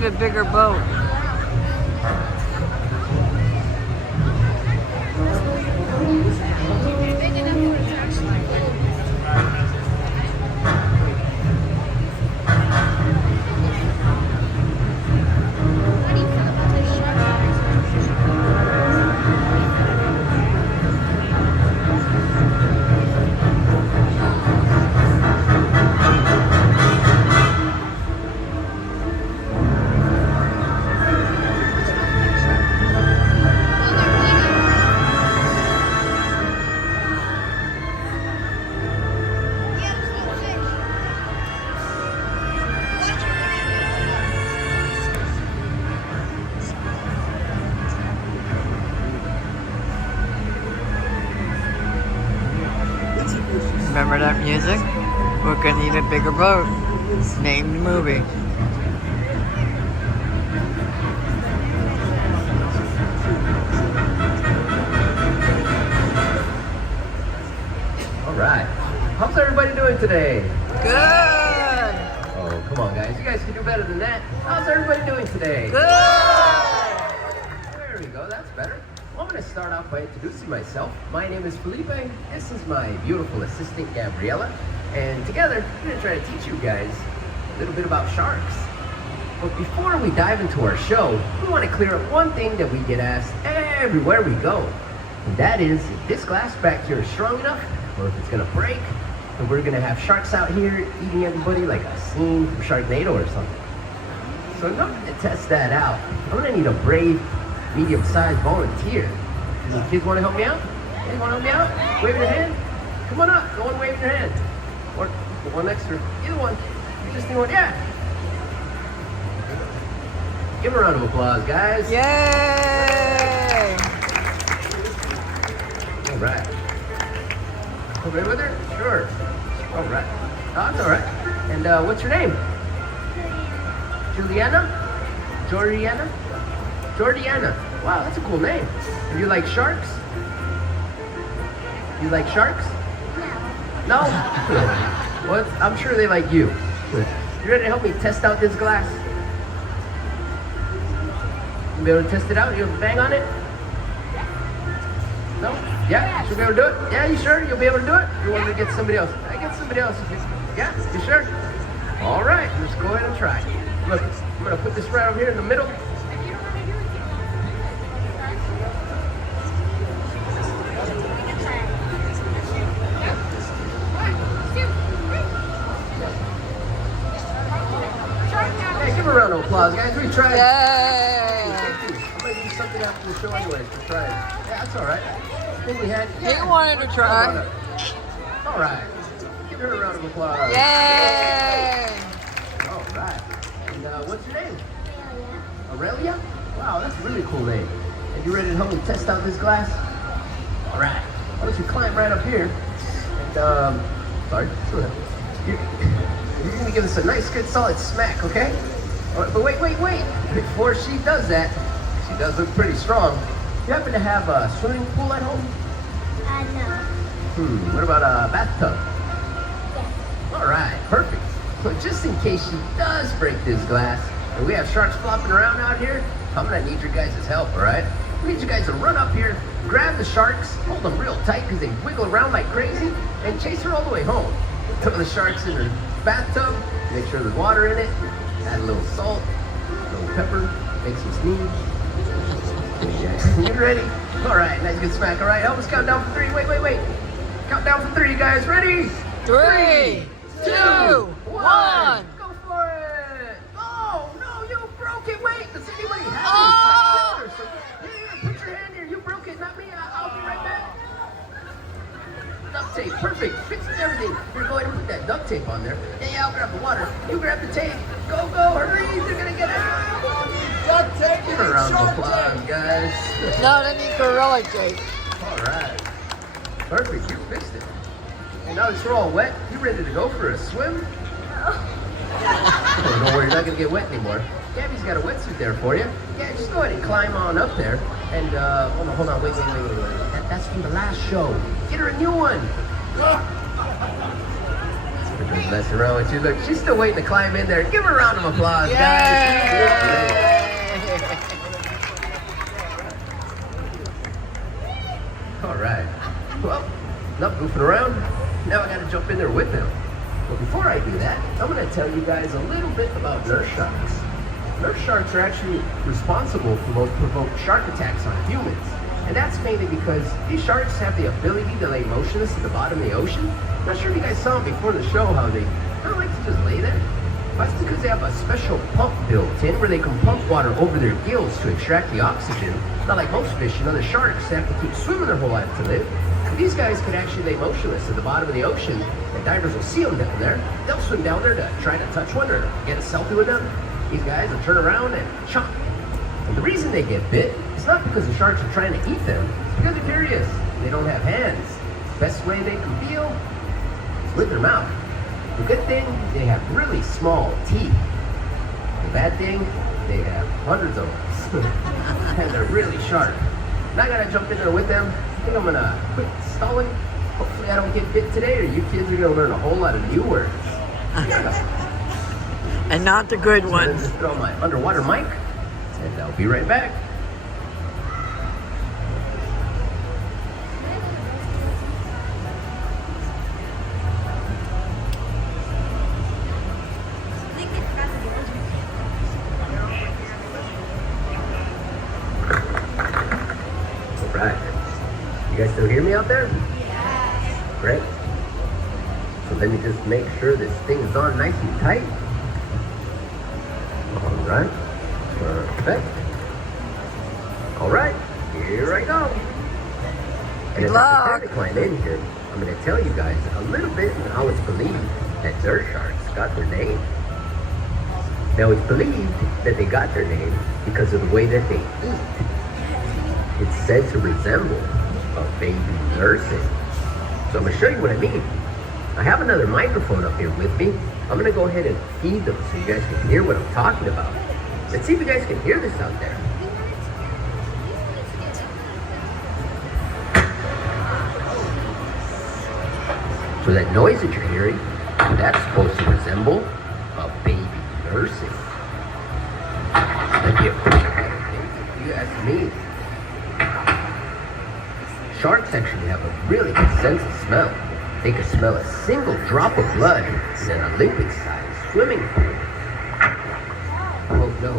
need a bigger boat. Remember that music? We're gonna need a bigger boat. Name the movie. Alright. How's everybody doing today? Good! Oh, come on guys. You guys can do better than that. How's everybody doing today? Good! There we go. That's better. Well, I'm going to start off by introducing myself. My name is Felipe. This is my beautiful assistant, Gabriela. And together, we're going to try to teach you guys a little bit about sharks. But before we dive into our show, we want to clear up one thing that we get asked everywhere we go. And that is, if this glass back here is strong enough, or if it's going to break, and we're going to have sharks out here eating everybody like a scene from Sharknado or something. So in order to test that out, I'm going to need a brave, medium-sized volunteer. You kids want to help me out? You want to help me out? Wave your hand. Come on up. Go and wave your hand. Or the one next to her. Either one. You just need one. Yeah. Give a round of applause, guys. Yay! All right. Okay with her? Sure. All right. Oh, that's all right. And what's your name? Juliana? Jordiana? Jordiana. Wow, that's a cool name. And you like sharks? You like sharks? No. No? Well, I'm sure they like you. You ready to help me test out this glass? You be able to test it out? You'll bang on it? No? Yeah? You'll be able to do it? Yeah, you sure? You'll be able to do it? You want me to get somebody else? I get somebody else. Yeah? You sure? All right, let's go ahead and try. Look, I'm gonna put this right over here in the middle. Hey, give a round of applause, guys. We tried. Yay! Thank you. I'm gonna give you something after the show anyways to try it. Yeah, that's all right. I think we had. He wanted to try. All right. Give her a round of applause. Yay! All right. And what's your name? Aurelia. Wow, that's a really cool name. And you ready to help me test out this glass? All right. Why don't you climb right up here? And sorry. You're gonna give us a nice, good, solid smack, okay? All right, but wait. Before she does that, she does look pretty strong. You happen to have a swimming pool at home? No. What about a bathtub? Yes. All right, perfect. So just in case she does break this glass, and we have sharks flopping around out here, I'm gonna need your guys' help, all right? We need you guys to run up here, grab the sharks, hold them real tight because they wiggle around like crazy, and chase her all the way home. Throw the sharks in her bathtub, make sure there's water in it, add a little salt, a little pepper, make some sneeze. Get ready. All right, nice good smack. All right, help us count down from 3. Wait. Count down from 3, guys. Ready? 3, 2, 1. Go for it. Oh, no, you broke it. Wait, does anybody have Oh! it? Here, put your hand here. You broke it, not me. I'll be right back. Duct tape, perfect. Fixes everything. You're going to put that duct tape on there. Yeah, I'll grab the water. You grab the tape. Go, hurry. You're going to get it. Duct tape. Give a round of applause, guys. No, they need Gorilla tape. All right. Perfect, you fixed it. And now that you're all wet, you ready to go for a swim? Oh, don't worry, you're not gonna get wet anymore. Gabby's got a wetsuit there for you. Yeah, just go ahead and climb on up there. And hold on, wait. That's from the last show. Get her a new one. We're just messing around with you. Look, she's still waiting to climb in there. Give her a round of applause, guys. All right. Well, enough goofing around. Now I gotta jump in there with them. But before I do that, I'm gonna tell you guys a little bit about nurse sharks. Nurse sharks are actually responsible for most provoked shark attacks on humans. And that's mainly because these sharks have the ability to lay motionless at the bottom of the ocean. I'm not sure if you guys saw them before the show how they kind of like to just lay there. That's because they have a special pump built in where they can pump water over their gills to extract the oxygen. Not like most fish and other sharks, they have to keep swimming their whole life to live. And these guys could actually lay motionless at the bottom of the ocean, and divers will see them down there. They'll swim down there to try to touch one or get a selfie with them. These guys will turn around and chomp. And the reason they get bit is not because the sharks are trying to eat them, it's because they're curious. They don't have hands. Best way they can feel is with their mouth. The good thing, they have really small teeth. The bad thing, they have hundreds of them. And they're really sharp. And I gotta jump in there with them. I think I'm gonna quit stalling. Hopefully I don't get bit today, or you kids are gonna learn a whole lot of new words. And not the good So ones. just throw my underwater mic, and I'll be right back. Alright. You guys still hear me out there? Yes. Great. So let me just make sure this thing's on nice and tight. Alright. Perfect. Alright. Here I go. And Good as I luck. prepare to climb in here, I'm going to tell you guys a little bit on how it's believed that nurse sharks got their name. Now it's believed that they got their name because of the way that they eat. It's said to resemble a baby nursing. So I'm going to show you what I mean. I have another microphone up here with me. I'm going to go ahead and feed them so you guys can hear what I'm talking about. Let's see if you guys can hear this out there. So that noise that you're hearing, that's supposed to resemble a baby nursing. That'd be a pretty kind of thing, if you ask me. Sharks actually have a really good sense of smell. They can smell a single drop of blood in an Olympic-sized swimming pool. Oh no,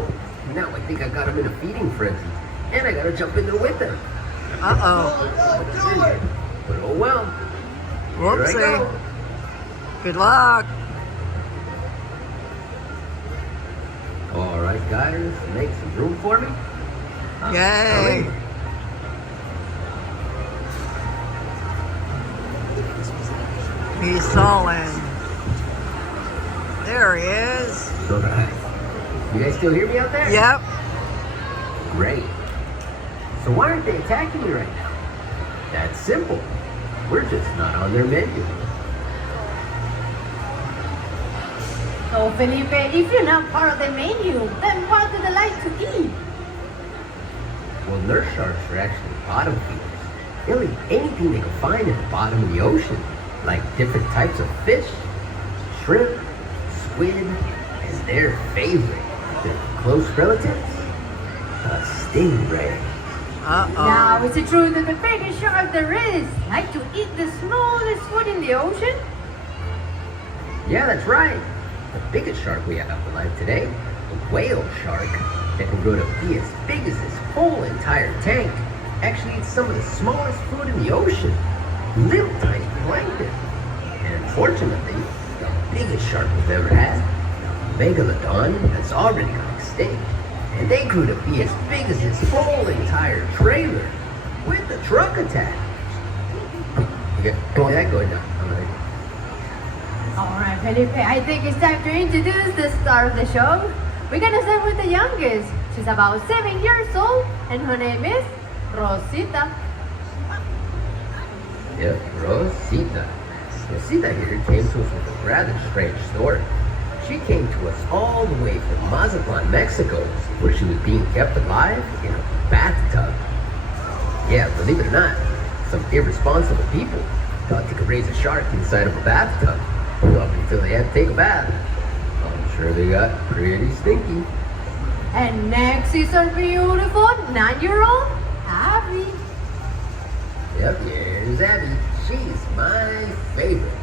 now I think I got him in a feeding frenzy, and I gotta jump in there with him. Uh-oh. But oh well. Here I Whoopsie. go. Good luck. All right, guys, make some room for me. I'm Yay. coming. He's stalling. There he is. All right. You guys still hear me out there? Yep. Great. So why aren't they attacking me right now? That's simple. We're just not on their menu. So Felipe, if you're not part of the menu, then what do they like to eat? Well, nurse sharks are actually bottom feeders. They'll eat anything they can find at the bottom of the ocean, like different types of fish, shrimp, squid, and their favorite, their close relatives, a stingray. Uh-oh. Now, is it true that the biggest shark there is like to eat the smallest food in the ocean? Yeah, that's right. The biggest shark we have alive today, a whale shark, that can grow to be as big as this whole entire tank, actually eats some of the smallest food in the ocean, little tiny plankton. And unfortunately, the biggest shark we've ever had, the megalodon, has already gone extinct. And they grew to be as big as this whole entire trailer with the truck attached. Okay, go ahead, go ahead. All right, Felipe, I think it's time to introduce the star of the show. We're gonna start with the youngest. She's about 7 years old, and her name is Rosita. Yeah, Rosita. Rosita here came to us with a rather strange story. She came to us all the way from Mazatlan, Mexico, where she was being kept alive in a bathtub. Yeah, believe it or not, some irresponsible people thought they could raise a shark inside of a bathtub. Up until they had to take a bath. I'm sure they got pretty stinky. And next is our beautiful 9-year-old Abby. Yep, here's Abby. She's my favorite.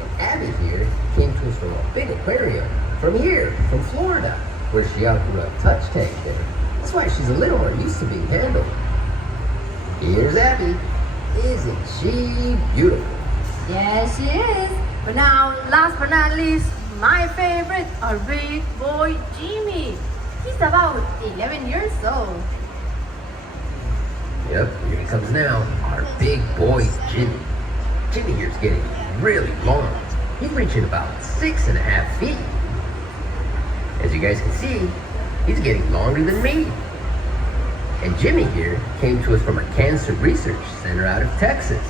And Abby here came to us from a big aquarium from Florida, where she outgrew a touch tank there. That's why she's a little unused to being handled. Here's Abby. Isn't she beautiful? Yes, she is. But now, last but not least, my favorite, our big boy Jimmy. He's about 11 years old. Yep, here he comes now. Our big boy Jimmy. Jimmy here's getting really long. He's reaching about 6.5 feet. As you guys can see, he's getting longer than me. And Jimmy here came to us from a cancer research center out of Texas.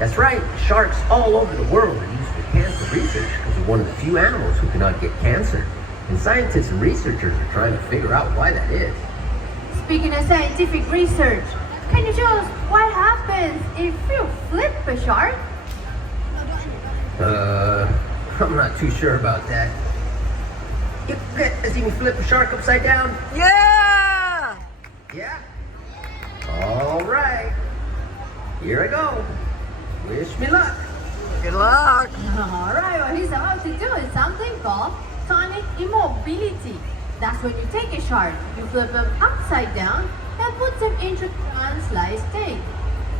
That's right, sharks all over the world are used for cancer research because they're one of the few animals who cannot get cancer. And scientists and researchers are trying to figure out why that is. Speaking of scientific research, can you show us what happens if you flip a shark? I'm not too sure about that. You guys see me flip a shark upside down? Yeah! Yeah? All right. Here I go. Wish me luck. Good luck. Alright, what he's about to do is something called tonic immobility. That's when you take a shark, you flip him upside down, and put some intricate sliced steak.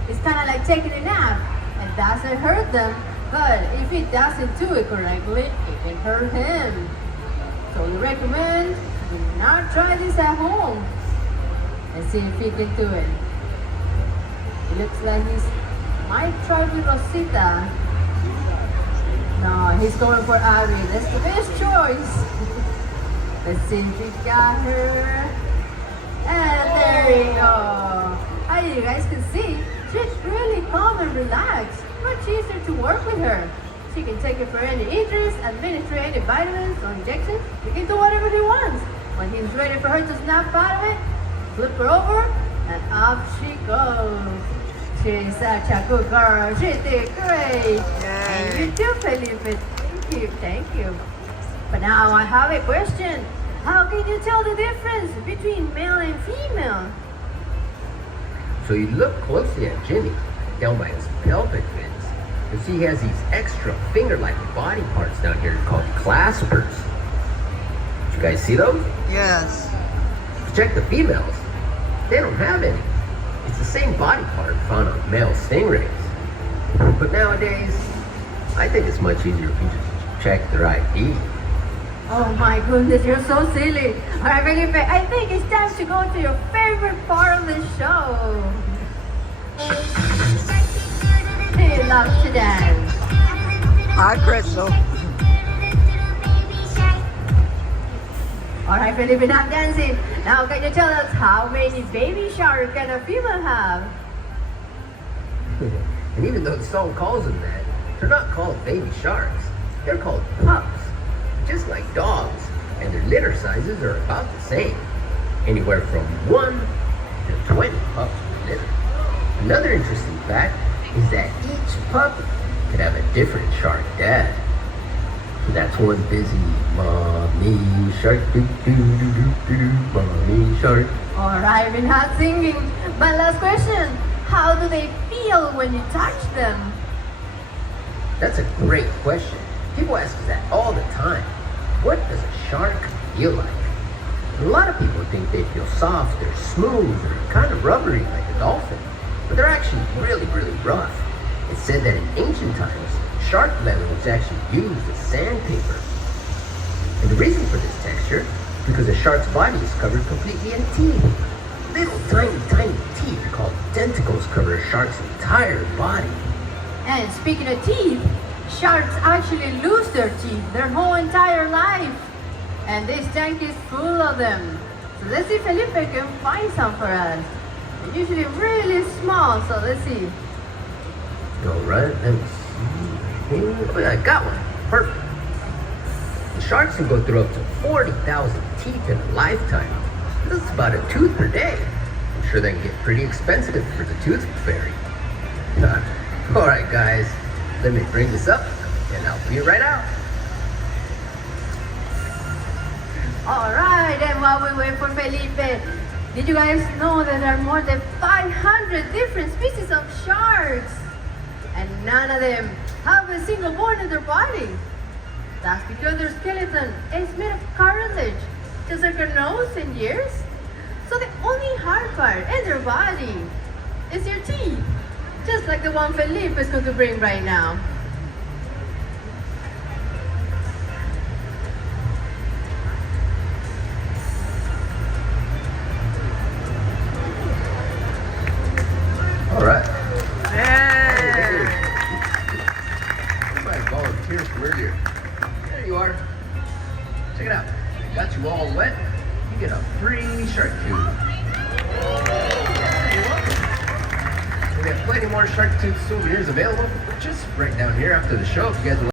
It's kind of like taking a nap. It doesn't hurt them, but if he doesn't do it correctly, it can hurt him. So we recommend do not try this at home. Let's see if he can do it. It looks like he's might try with Rosita. No, he's going for Abby. That's the best choice. Let's see if we got her. And there we go. As you guys can see, she's really calm and relaxed. Much easier to work with her. She can take it for any injuries, administer any vitamins or injections. You can do whatever he wants. When he's ready for her to snap out of it, flip her over, and off she goes. She's such a good girl. She did great. And you too, Felipe. Thank you. But now I have a question. How can you tell the difference between male and female? So you look closely at Jimmy, down by his pelvic fins. You see he has these extra finger-like body parts down here called claspers. Did you guys see those? Yes. Check the females. They don't have any. It's the same body part found on male stingrays. But nowadays, I think it's much easier if you just check their ID. Oh my goodness, you're so silly. Alright, Felipe, I think it's time to go to your favorite part of the show. He loves to dance. Hi, Crystal. Alright, Felipe, not dancing. Now, can you tell us how many baby sharks can a female have? And even though the song calls them that, they're not called baby sharks. They're called pups, just like dogs, and their litter sizes are about the same. Anywhere from 1 to 20 pups per litter. Another interesting fact is that each pup could have a different shark dad. And that's one busy mommy shark, mommy shark. Alright, we're not singing. But last question, how do they feel when you touch them? That's a great question. People ask us that all the time. What does a shark feel like? And a lot of people think they feel soft or smooth or kind of rubbery like a dolphin. But they're actually really, really rough. It's said that in ancient times, shark leather was actually used as sandpaper. And the reason for this texture is because a shark's body is covered completely in teeth. Little tiny, tiny teeth called denticles cover a shark's entire body. And speaking of teeth, sharks actually lose their teeth their whole entire life. And this tank is full of them. So let's see if Felipe can find some for us. They're usually really small, so let's see. All right, let me see. Oh, yeah, I got one. Perfect. The sharks can go through up to 40,000 teeth in a lifetime. That's about a tooth per day. I'm sure they can get pretty expensive for the tooth fairy. All right, guys, let me bring this up and I'll be right out. Alright, and while we wait for Felipe, did you guys know that there are more than 500 different species of sharks? And none of them have a single bone in their body. That's because their skeleton is made of cartilage, just like a nose and ears. So the only hard part in their body is your teeth, just like the one Felipe is going to bring right now. All right. Yeah. Where's my volunteers from earlier? There you are. Check it out. I got you all wet. You get a free shark tooth. Yeah, you're welcome. We have plenty more shark tooth souvenirs available just right down here after the show if you guys would like.